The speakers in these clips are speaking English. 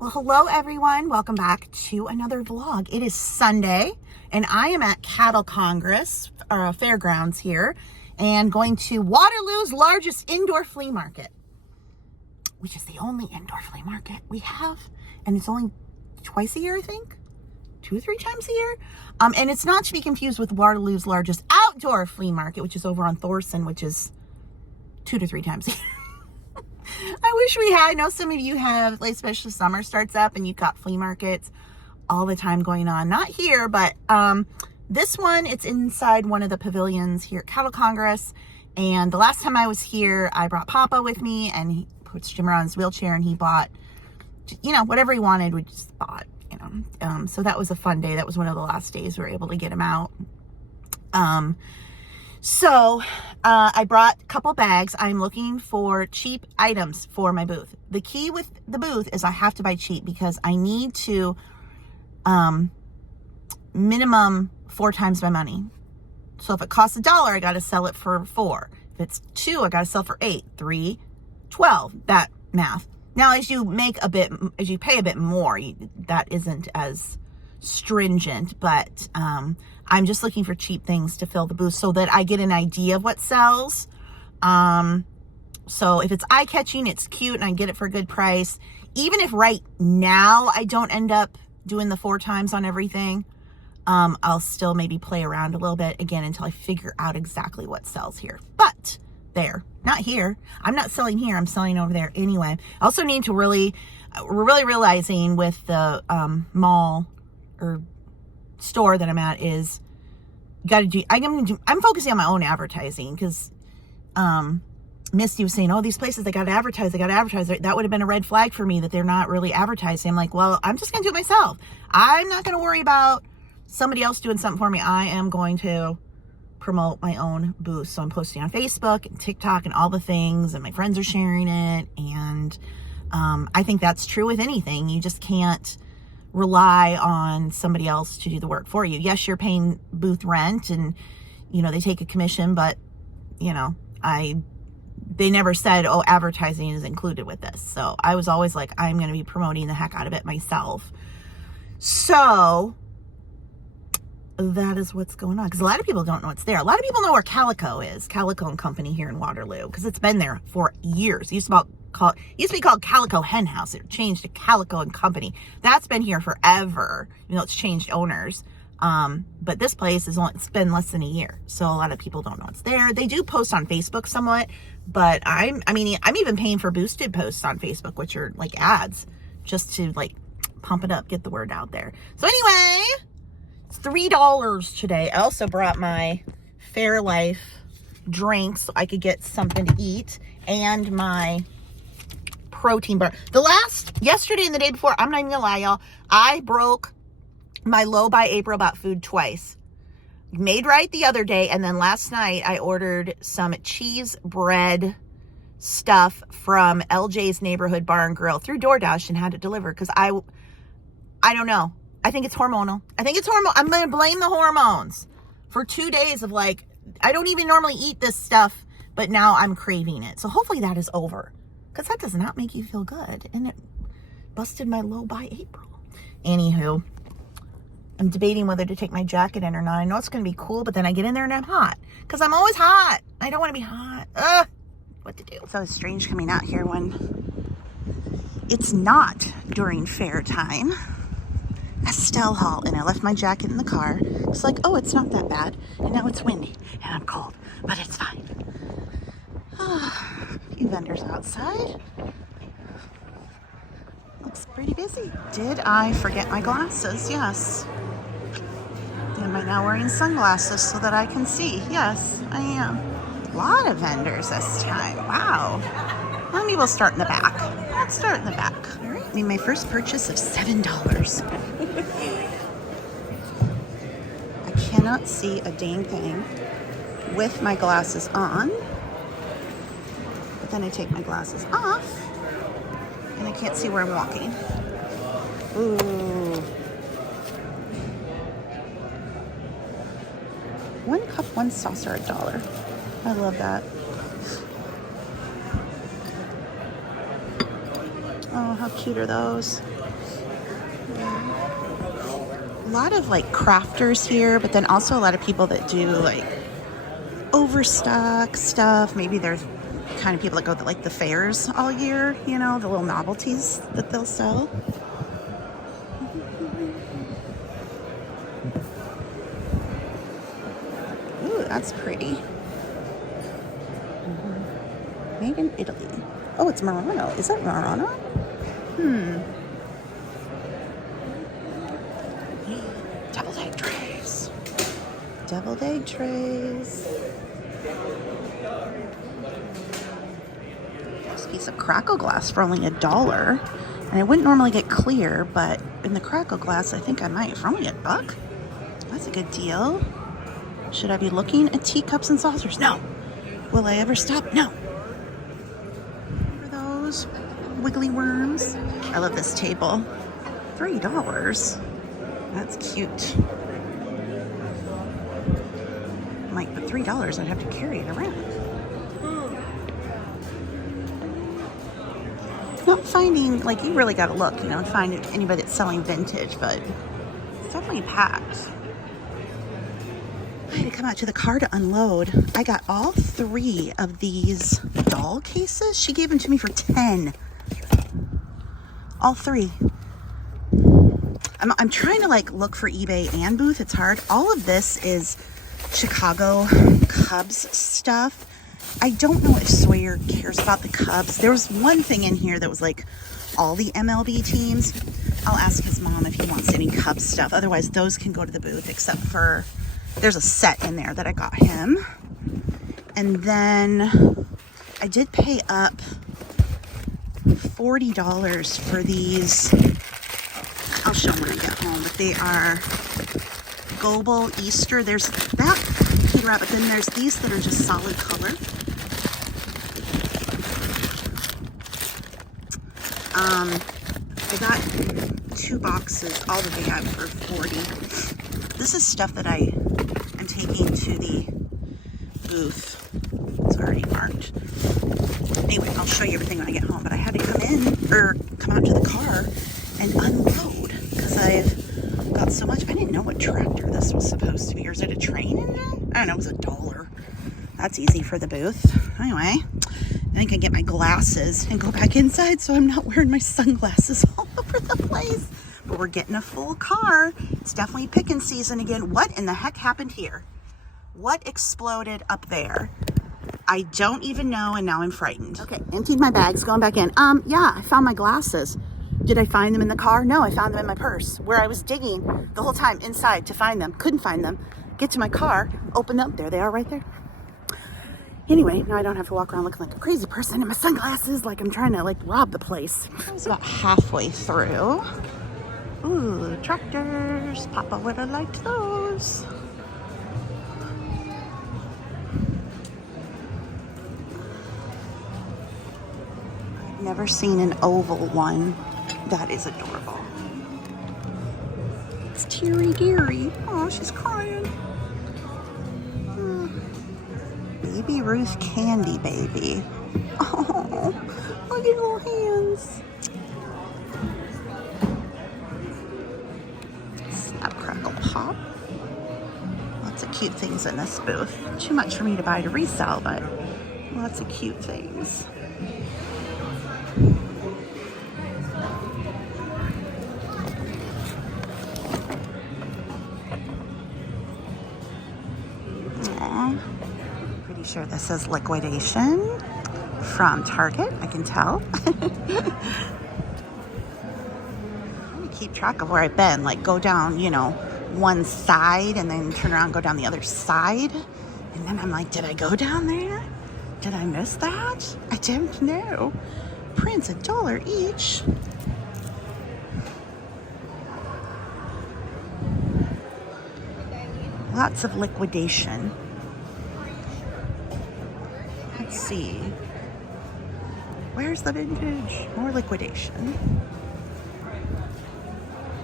Well, hello everyone. Welcome back to another vlog. It is Sunday and I am at Cattle Congress, fairgrounds here, and going to Waterloo's largest indoor flea market, which is the only indoor flea market we have. And it's only twice a year, I think. 2 or 3 times a year. And it's not to be confused with Waterloo's largest outdoor flea market, which is over on Thorson, which is 2 to 3 times a year. I wish we had. I know some of you have, like, especially summer starts up and you've got flea markets all the time going on. Not here, but this one, it's inside one of the pavilions here at Cattle Congress. And the last time I was here, I brought Papa with me and he puts Jim around his wheelchair and he bought, you know, whatever he wanted, we just bought, you know. So that was a fun day. That was one of the last days we were able to get him out. So I brought a couple bags. I'm looking for cheap items for my booth. The key with the booth is I have to buy cheap because I need to minimum 4 times my money. So if it costs $1, I got to sell it for 4. If it's 2, I got to sell for 8, 3, 12, that math. Now, as you pay a bit more, that isn't as stringent, but I'm just looking for cheap things to fill the booth so that I get an idea of what sells. So if it's eye-catching, it's cute, and I get it for a good price. Even if right now I don't end up doing the 4 times on everything, I'll still maybe play around a little bit again until I figure out exactly what sells here. But there, not here. I'm not selling here. I'm selling over there anyway. I also need to we're really realizing with the mall or store that I'm at is I'm focusing on my own advertising because Misty was saying, oh, these places, they got to advertise. That would have been a red flag for me that they're not really advertising. I'm like, well, I'm just going to do it myself. I'm not going to worry about somebody else doing something for me. I am going to promote my own booth. So I'm posting on Facebook and TikTok and all the things, and my friends are sharing it. And I think that's true with anything. You just can't rely on somebody else to do the work for you. Yes, you're paying booth rent and, you know, they take a commission, but, you know, they never said, oh, advertising is included with this. So I was always like, I'm going to be promoting the heck out of it myself. So that is what's going on. Because a lot of people don't know it's there. A lot of people know where Calico is. Calico and Company here in Waterloo. Because it's been there for years. It used to be called Calico Hen House. It changed to Calico and Company. That's been here forever. You know, it's changed owners. But this place it's been less than a year. So a lot of people don't know it's there. They do post on Facebook somewhat. But I'm even paying for boosted posts on Facebook, which are like ads, just to like pump it up, get the word out there. So anyway, it's $3 today. I also brought my Fairlife drinks so I could get something to eat, and my protein bar. Yesterday and the day before, I'm not even gonna lie, y'all, I broke my low by April about food twice. Made right the other day, and then last night I ordered some cheese bread stuff from LJ's Neighborhood Bar and Grill through DoorDash and had it delivered because I don't know. I think it's hormonal. I'm going to blame the hormones for 2 days of like, I don't even normally eat this stuff, but now I'm craving it. So hopefully that is over because that does not make you feel good. And it busted my low by April. Anywho, I'm debating whether to take my jacket in or not. I know it's going to be cool, but then I get in there and I'm hot because I'm always hot. I don't want to be hot. What to do? So it's strange coming out here when it's not during fair time. Estelle Hall, and I left my jacket in the car. It's like, oh, it's not that bad. And now it's windy and I'm cold, but it's fine. A few vendors outside. Looks pretty busy. Did I forget my glasses? Yes. Am I now wearing sunglasses so that I can see? Yes, I am. A lot of vendors this time. Wow. Maybe we'll start in the back. Let's start in the back. All right. Made my first purchase of $7. I cannot see a dang thing with my glasses on. But then I take my glasses off and I can't see where I'm walking. Ooh. 1 cup, 1 saucer, $1. I love that. Oh, how cute are those? A lot of like crafters here, but then also a lot of people that do like overstock stuff. Maybe there's kind of people that go to like the fairs all year, you know, the little novelties that they'll sell. Ooh, that's pretty. Made in Italy. Oh, it's Murano. Is that Murano? Deviled egg trays. Deviled egg trays. This piece of crackle glass for only $1. And I wouldn't normally get clear, but in the crackle glass, I think I might for only $1. That's a good deal. Should I be looking at teacups and saucers? No. Will I ever stop? No. Remember those wiggly worms? I love this table. $3. That's cute. Like, but $3, I'd have to carry it around. Not finding, like, you really gotta look, you know, and find anybody that's selling vintage, but it's definitely packed. I had to come out to the car to unload. I got all 3 of these doll cases. She gave them to me for $10. All 3. I'm trying to like look for eBay and Booth. It's hard. All of this is Chicago Cubs stuff. I don't know if Sawyer cares about the Cubs. There was one thing in here that was like all the MLB teams. I'll ask his mom if he wants any Cubs stuff. Otherwise, those can go to the booth, except for there's a set in there that I got him. And then I did pay up $40 for these. I'll show them when I get home, but they are Goebel Easter. There's that Peter Rabbit, then there's these that are just solid color. I got 2 boxes all the way out for $40. This is stuff that I am taking to the booth. It's already marked. Anyway, I'll show you everything when I get home, but I had to come out to the car and unload because I've got so much. I didn't know what tractor this was supposed to be. Or is it a train engine? I don't know. It was $1. That's easy for the booth. Anyway, I think I get my glasses and go back inside so I'm not wearing my sunglasses all over the place. But we're getting a full car. It's definitely picking season again. What in the heck happened here? What exploded up there? I don't even know, and now I'm frightened. Okay, emptied my bags, going back in. Yeah, I found my glasses. Did I find them in the car? No, I found them in my purse, where I was digging the whole time inside to find them. Couldn't find them. Get to my car, open them. There they are right there. Anyway, now I don't have to walk around looking like a crazy person in my sunglasses like I'm trying to like rob the place. I was about halfway through. Ooh, tractors. Papa would have liked those. I've never seen an oval one. That is adorable. It's Teary Gary. Oh, she's crying. Baby Ruth Candy Baby. Oh, look at your little hands. Snap, crackle, pop. Lots of cute things in this booth. Too much for me to buy to resell, but lots of cute things. Aww. Pretty sure this is liquidation from Target, I can tell. I'm keep track of where I've been, like go down, you know, one side and then turn around and go down the other side. And then I'm like, did I go down there? Did I miss that? I don't know. Prints $1 each. Lots of liquidation. Let's see. Where's the vintage? More liquidation.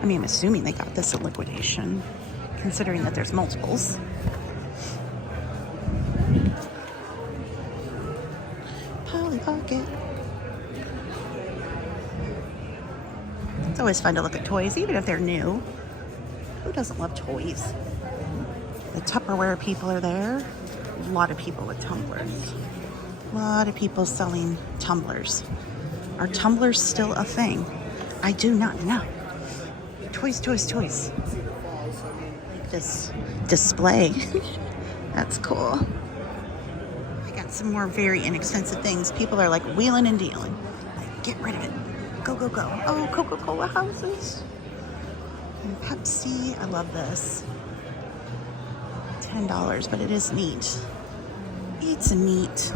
I mean, I'm assuming they got this at liquidation, considering that there's multiples. Polly Pocket. It's always fun to look at toys, even if they're new. Who doesn't love toys? The Tupperware people are there. A lot of people with tumblers. A lot of people selling tumblers. Are tumblers still a thing? I do not know. Toys, toys, toys. Like this display. That's cool. I got some more very inexpensive things. People are like wheeling and dealing. Like, get rid of it. Go, go, go. Oh, Coca-Cola houses. And Pepsi. I love this. $10, but it is neat. It's neat.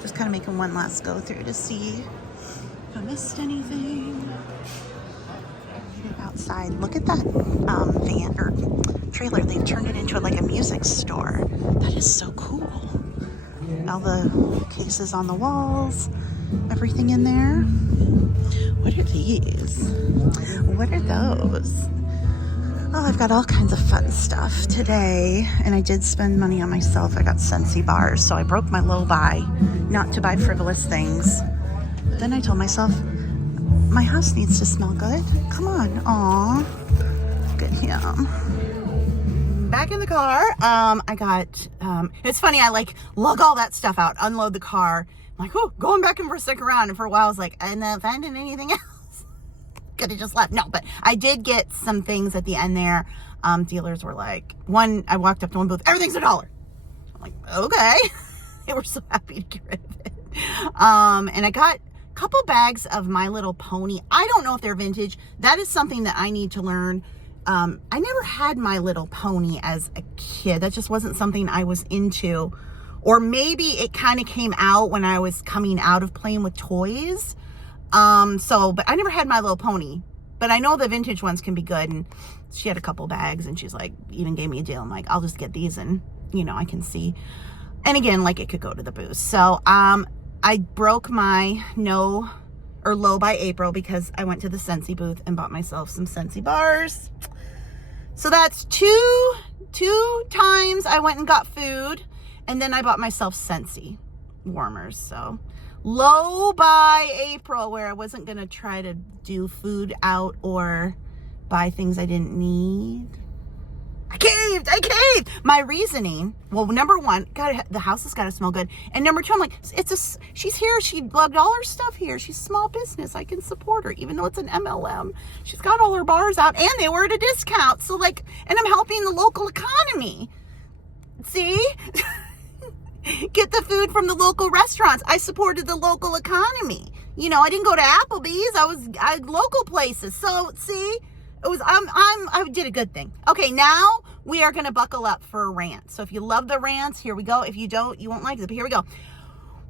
Just kind of making one last go through to see if I missed anything. Get it outside. Look at that van or trailer. They've turned it into like a music store. That is so cool. All the cases on the walls, everything in there. What are these? What are those? Oh, I've got all kinds of fun stuff today, and I did spend money on myself. I got Scentsy bars, so I broke my low buy, not to buy frivolous things. But then I told myself, my house needs to smell good. Come on, aw, look at him. Back in the car, I got, it's funny, I like lug all that stuff out, unload the car. I'm like, oh, going back in for a second round, and for a while I was like, I'm not finding anything else. Could have just left. No, but I did get some things at the end there. Dealers were like, I walked up to one booth, everything's $1. I'm like, okay. They were so happy to get rid of it. And I got a couple bags of My Little Pony. I don't know if they're vintage. That is something that I need to learn. I never had My Little Pony as a kid. That just wasn't something I was into. Or maybe it kind of came out when I was coming out of playing with toys. But I never had My Little Pony, but I know the vintage ones can be good. And she had a couple bags and she's like, even gave me a deal. I'm like, I'll just get these and, I can see. And again, like it could go to the booth. So, I broke my low by April because I went to the Scentsy booth and bought myself some Scentsy bars. So that's two times I went and got food, and then I bought myself Scentsy warmers. So low by April, where I wasn't going to try to do food out or buy things I didn't need. I caved. My reasoning, well, number one, the house has got to smell good. And number two, I'm like, she's here. She lugged all her stuff here. She's small business. I can support her, even though it's an MLM. She's got all her bars out and they were at a discount. So and I'm helping the local economy. See? Get the food from the local restaurants. I supported the local economy. I didn't go to Applebee's. I local places. So see, I did a good thing. Okay, now we are going to buckle up for a rant. So if you love the rants, here we go. If you don't, you won't like it. But here we go.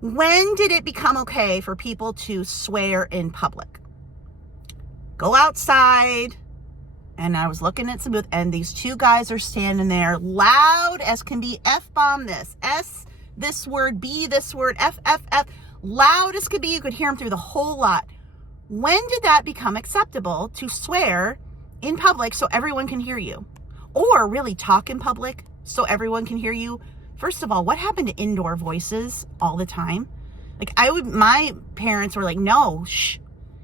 When did it become okay for people to swear in public? Go outside. And I was looking at some booth, and these two guys are standing there, loud as can be. F-bomb this. S this word, B this word, F, loud as could be. You could hear them through the whole lot. When did that become acceptable to swear in public so everyone can hear you? Or really talk in public so everyone can hear you? First of all, what happened to indoor voices all the time? My parents were like, no, shh,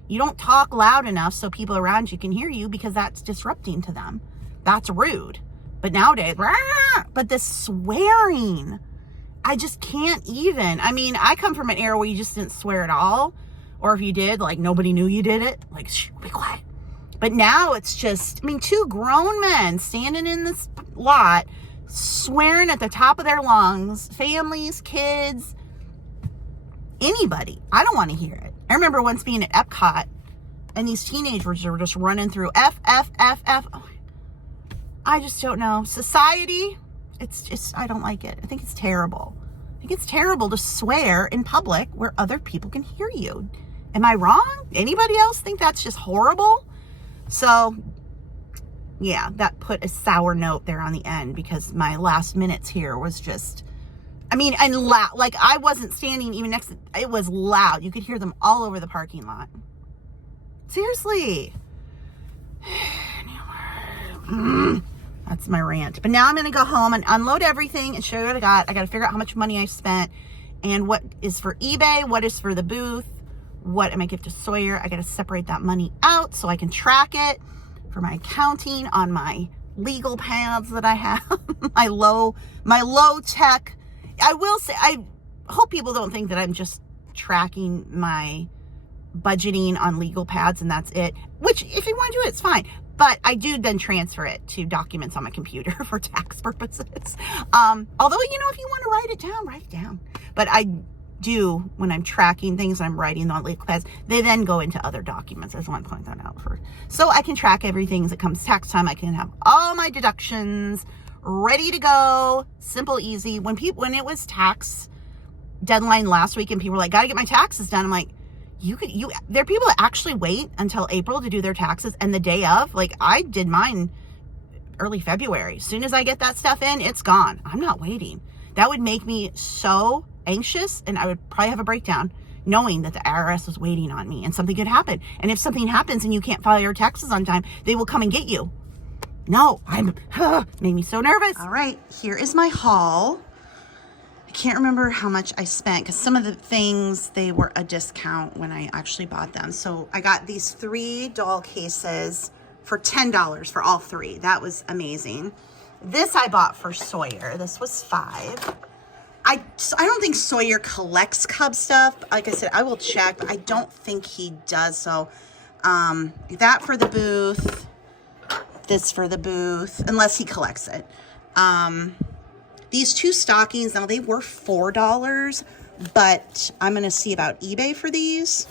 you don't talk loud enough so people around you can hear you because that's disrupting to them. That's rude. But nowadays, but the swearing, I just can't even. I come from an era where you just didn't swear at all. Or if you did, nobody knew you did it. Shh, be quiet. But now it's just, two grown men standing in this lot, swearing at the top of their lungs, families, kids, anybody. I don't want to hear it. I remember once being at Epcot, and these teenagers were just running through F. Oh, I just don't know. Society, it's just, I don't like it. I think it's terrible. I think it's terrible to swear in public where other people can hear you. Am I wrong? Anybody else think that's just horrible? So, yeah, that put a sour note there on the end because my last minutes here was just, and loud. I wasn't standing even next to, it was loud. You could hear them all over the parking lot. Seriously. That's my rant. But now I'm going to go home and unload everything and show you what I got. I got to figure out how much money I spent and what is for eBay, what is for the booth, what am I gift to Sawyer? I got to separate that money out so I can track it for my accounting on my legal pads that I have. my low tech. I will say, I hope people don't think that I'm just tracking my budgeting on legal pads and that's it, which if you want to do it, it's fine. But I do then transfer it to documents on my computer for tax purposes. Although, you know, if you want to write it down. But I do, when I'm tracking things, I'm writing on legal pads, they then go into other documents. I just want to point that out for, so I can track everything as it comes tax time. I can have all my deductions ready to go, simple, easy. When it was tax deadline last week and people were like, gotta get my taxes done. I'm like, there are people that actually wait until April to do their taxes, and the day of, like I did mine early February. As soon as I get that stuff in, it's gone. I'm not waiting. That would make me so anxious, and I would probably have a breakdown knowing that the IRS was waiting on me and something could happen. And if something happens and you can't file your taxes on time, they will come and get you. No, made me so nervous. All right, here is my haul. I can't remember how much I spent because some of the things, they were a discount when I actually bought them. So I got these 3 doll cases for $10 for all 3. That was amazing. This I bought for Sawyer. This was $5. I don't think Sawyer collects Cub stuff. Like I said, I will check, but I don't think he does. So that for the booth, this for the booth, unless he collects it. These 2 stockings, now they were $4, but I'm going to see about eBay for these.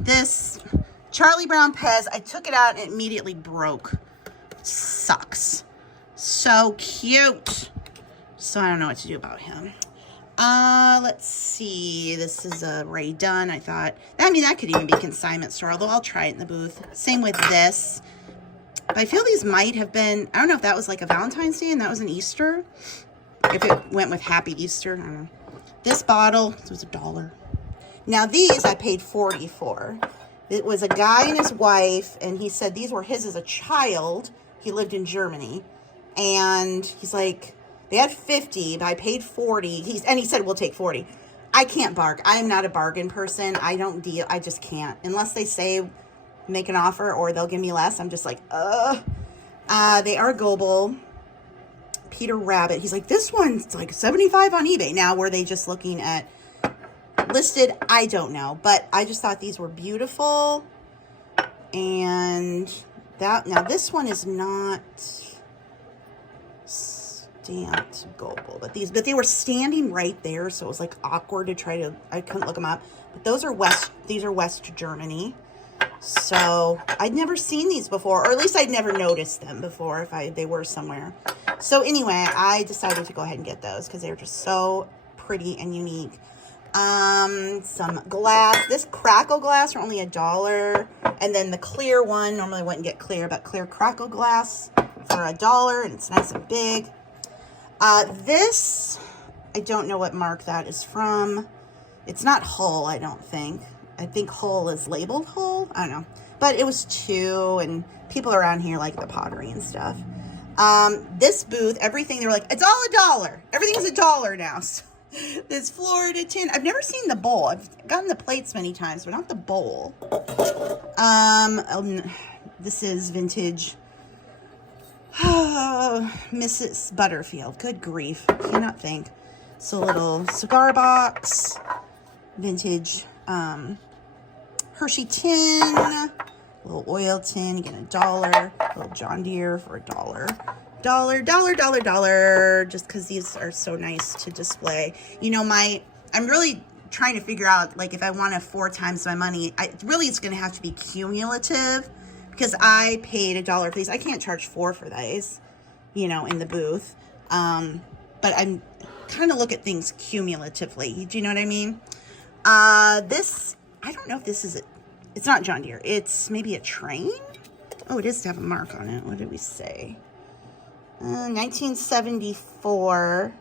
This Charlie Brown Pez, I took it out and it immediately broke. Sucks. So cute. So I don't know what to do about him. Let's see. This is already done. I mean, that could even be consignment store, although I'll try it in the booth. Same with this. But I feel these might have been, I don't know if that was like a Valentine's Day and that was an Easter. If it went with Happy Easter, I don't know. This bottle, it was $1. Now these I paid $40 for. It was a guy and his wife, and he said these were his as a child. He lived in Germany. And he's like, they had 50, but I paid 40. And he said, we'll take 40. I can't bargain. I'm not a bargain person. I don't deal. I just can't. Unless they say, make an offer or they'll give me less. I'm just like, they are Goebel. Peter Rabbit. He's like, this one's like $75 on eBay. Now, were they just looking at listed? I don't know. But I just thought these were beautiful. And now this one is not stamped Goebel, but they were standing right there, so it was like awkward to try to, I couldn't look them up. But these are West Germany. So I'd never seen these before, or at least I'd never noticed them before if they were somewhere. So anyway, I decided to go ahead and get those because they were just so pretty and unique. Some glass. This crackle glass are only $1, and then the clear one, normally I wouldn't get clear, but clear crackle glass for $1, and it's nice and big. This, I don't know what mark that is from. It's not Hull, I don't think. I think Hull is labeled Hull. I don't know. But it was $2, and people around here like the pottery and stuff. This booth, everything, they were like, it's all $1. Everything's $1 now. So, this Florida tin. I've never seen the bowl. I've gotten the plates many times, but not the bowl. This is vintage. Mrs. Butterfield. Good grief. Cannot think. So, a little cigar box. Vintage Hershey tin, a little oil tin, again $1, a little John Deere for $1. $1, just because these are so nice to display. You know, I'm really trying to figure out, like, if I want to 4 times my money, it's going to have to be cumulative, because I paid $1 for these. I can't charge $4 for these, you know, in the booth. But I'm kind of look at things cumulatively. Do you know what I mean? This, I don't know if this is it's not John Deere. It's maybe a train. Oh, it is to have a mark on it. What did we say? 1974.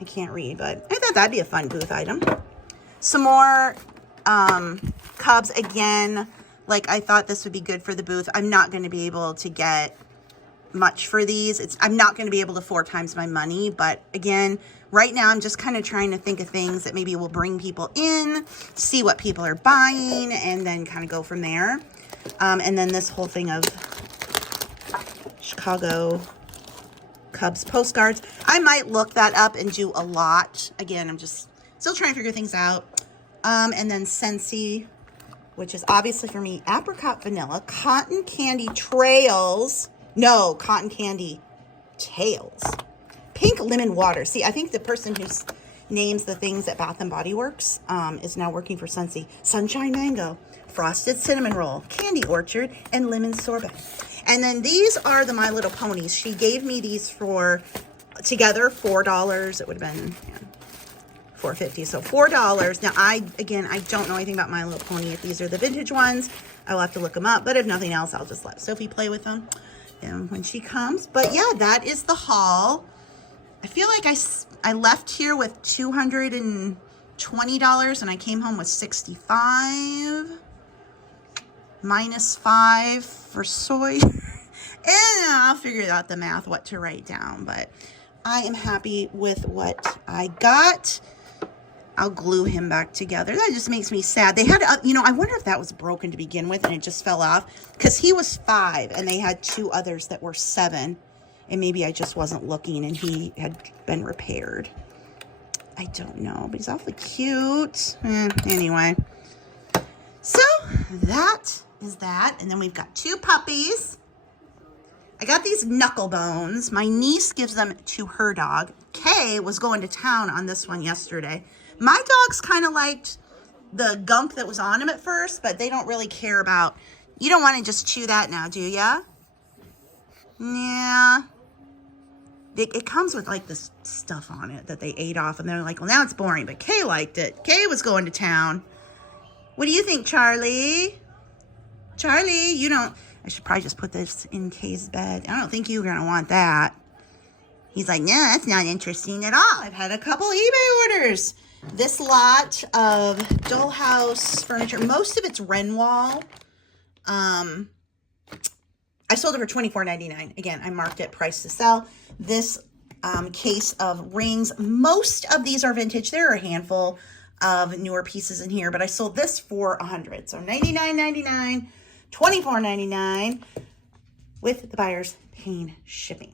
I can't read, but I thought that'd be a fun booth item. Some more Cubs. Again, like I thought this would be good for the booth. I'm not going to be able to get much for these. I'm not going to be able to 4 times my money, but again, right now I'm just kind of trying to think of things that maybe will bring people in, see what people are buying, and then kind of go from there. And then this whole thing of Chicago Cubs postcards. I might look that up and do a lot. Again, I'm just still trying to figure things out. And then Scentsy, which is obviously for me, apricot vanilla, cotton candy trails. No, cotton candy tails. Pink lemon water. See, I think the person who names the things at Bath and Body Works is now working for Scentsy. Sunshine mango, frosted cinnamon roll, candy orchard, and lemon sorbet. And then these are the My Little Ponies. She gave me these for together $4. It would have been $4.50, so $4. Now I don't know anything about My Little Pony. If these are the vintage ones, I will have to look them up. But if nothing else, I'll just let Sophie play with them when she comes. But yeah, that is the haul. I feel like I left here with $220 and I came home with $65 minus $5 for soy. And I'll figure out the math what to write down, but I am happy with what I got. I'll glue him back together. That just makes me sad. They had, I wonder if that was broken to begin with and it just fell off, because he was 5 and they had 2 others that were 7, and maybe I just wasn't looking and he had been repaired. I don't know, but he's awfully cute. Anyway, so that is that. And then we've got 2 puppies. I got these knuckle bones. My niece gives them to her dog. Kay was going to town on this one yesterday. My dogs kind of liked the gunk that was on him at first, but they don't really care about, you don't want to just chew that now, do ya? Yeah. It comes with like this stuff on it that they ate off, and they're like, well, now it's boring, but Kay liked it. Kay was going to town. What do you think, Charlie? Charlie, I should probably just put this in Kay's bed. I don't think you're going to want that. He's like, no, that's not interesting at all. I've had a couple eBay orders. This lot of dollhouse furniture, most of it's Renwall. I sold it for $24.99. Again, I marked it price to sell. This case of rings, most of these are vintage. There are a handful of newer pieces in here, but I sold this for $100. So $99.99, $24.99 with the buyers paying shipping.